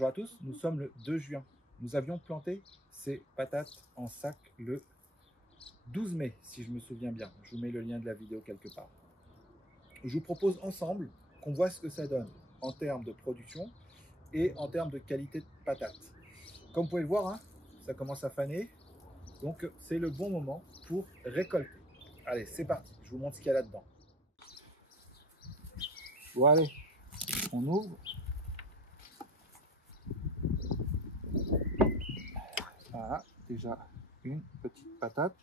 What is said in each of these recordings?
Bonjour à tous, nous sommes le 2 juin. Nous avions planté ces patates en sac le 12 mai, si je me souviens bien. Je vous mets le lien de la vidéo quelque part. Je vous propose ensemble qu'on voit ce que ça donne en termes de production et en termes de qualité de patates. Comme vous pouvez le voir, hein, ça commence à faner. Donc c'est le bon moment pour récolter. Allez, c'est parti, je vous montre ce qu'il y a là-dedans. Bon allez, on ouvre. Voilà, déjà une petite patate.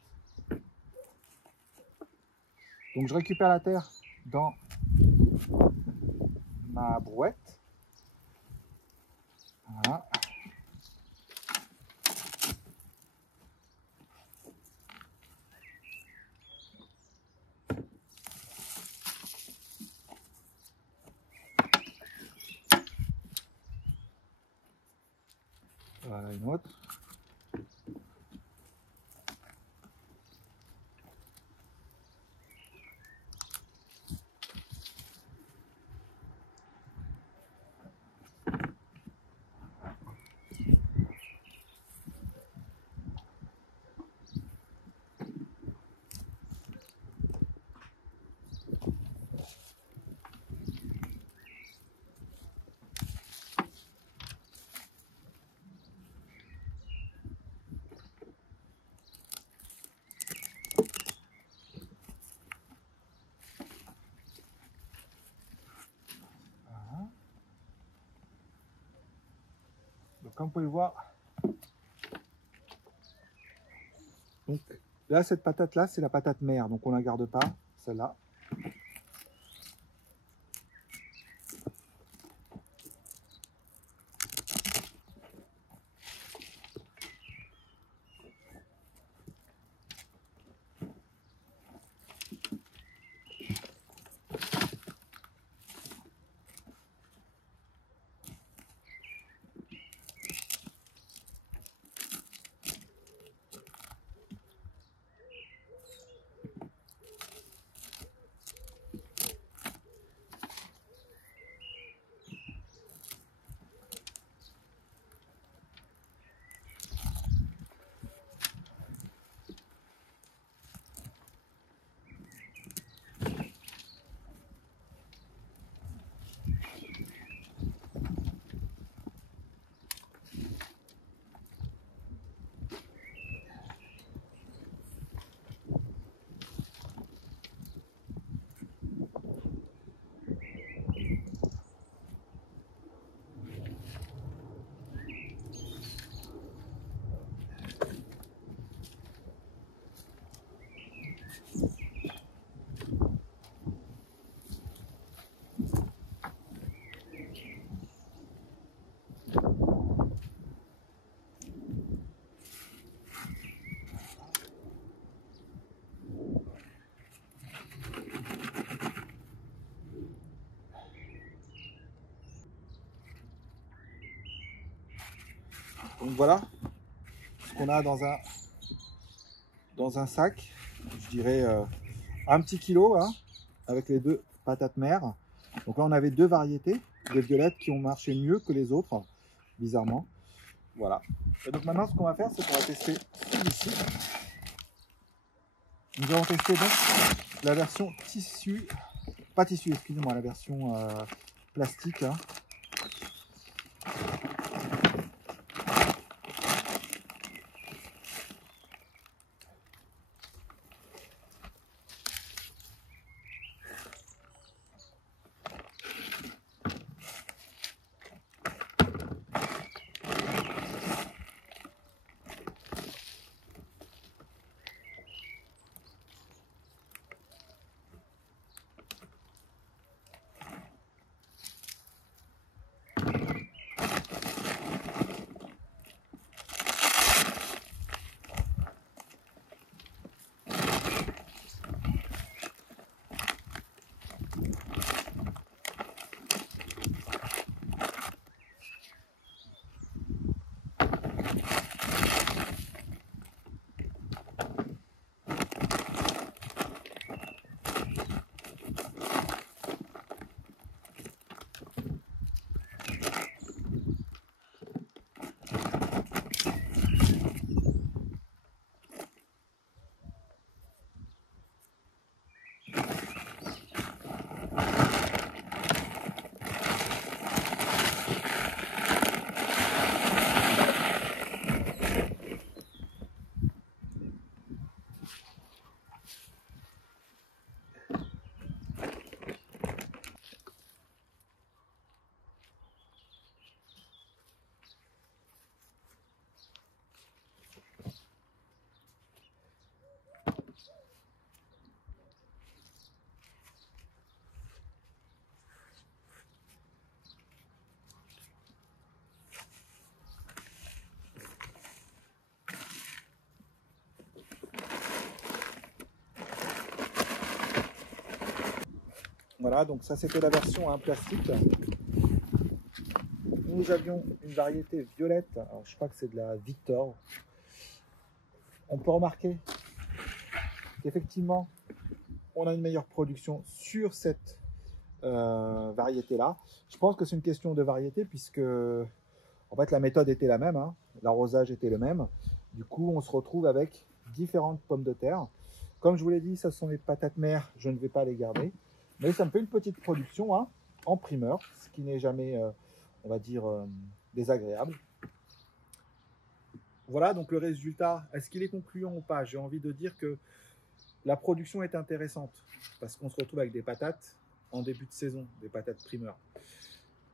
Donc je récupère la terre dans ma brouette. Voilà. Voilà une autre. Donc, comme vous pouvez le voir, donc, là, cette patate-là, c'est la patate mère, donc on ne la garde pas, celle-là. Donc voilà ce qu'on a dans un sac, je dirais un petit kilo, hein, avec les deux patates mères. Donc là on avait deux variétés, des violettes qui ont marché mieux que les autres, bizarrement. Voilà. Et donc maintenant ce qu'on va faire, c'est qu'on va tester celui-ci. Nous allons tester donc la version tissu, pas tissu, excusez-moi, la version plastique, hein. Voilà, donc ça c'était la version hein, plastique. Nous avions une variété violette, alors je crois que c'est de la Victor. On peut remarquer qu'effectivement, on a une meilleure production sur cette variété-là. Je pense que c'est une question de variété puisque en fait la méthode était la même, hein, l'arrosage était le même. Du coup, on se retrouve avec différentes pommes de terre. Comme je vous l'ai dit, ce sont les patates mères, je ne vais pas les garder. Mais ça me fait une petite production hein, en primeur, ce qui n'est jamais, on va dire, désagréable. Voilà, donc le résultat, est-ce qu'il est concluant ou pas? J'ai envie de dire que la production est intéressante parce qu'on se retrouve avec des patates en début de saison, des patates primeurs.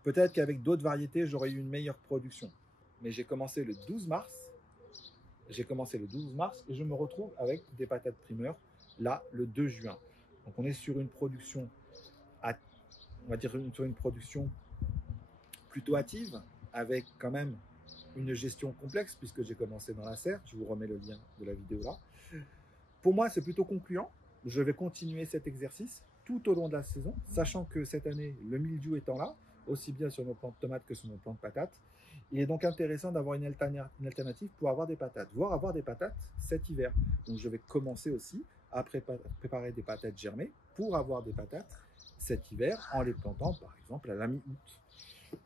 Peut-être qu'avec d'autres variétés, j'aurais eu une meilleure production. Mais j'ai commencé le 12 mars. Et je me retrouve avec des patates primeurs là le 2 juin. Donc on est sur une production, on va dire sur une production plutôt hâtive avec quand même une gestion complexe puisque j'ai commencé dans la serre. Je vous remets le lien de la vidéo là. Pour moi, c'est plutôt concluant. Je vais continuer cet exercice tout au long de la saison, sachant que cette année, le mildiou étant là, aussi bien sur nos plants de tomates que sur nos plants de patates, il est donc intéressant d'avoir une alternative pour avoir des patates, voire avoir des patates cet hiver. Donc je vais commencer aussi à préparer des patates germées pour avoir des patates cet hiver en les plantant par exemple à la mi-août.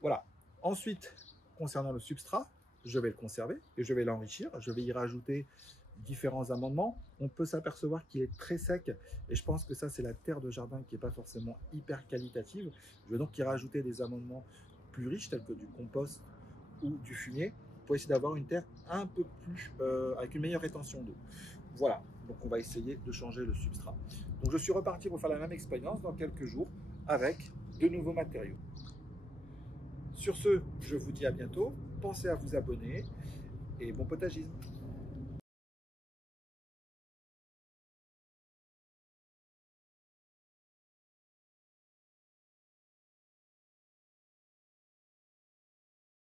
Voilà. Ensuite, concernant le substrat, je vais le conserver et je vais l'enrichir. Je vais y rajouter différents amendements. On peut s'apercevoir qu'il est très sec et je pense que ça c'est la terre de jardin qui n'est pas forcément hyper qualitative. Je vais donc y rajouter des amendements plus riches tels que du compost ou du fumier pour essayer d'avoir une terre un peu plus avec une meilleure rétention d'eau. Voilà, donc on va essayer de changer le substrat. Donc je suis reparti pour faire la même expérience dans quelques jours avec de nouveaux matériaux. Sur ce, je vous dis à bientôt. Pensez à vous abonner et bon potagisme.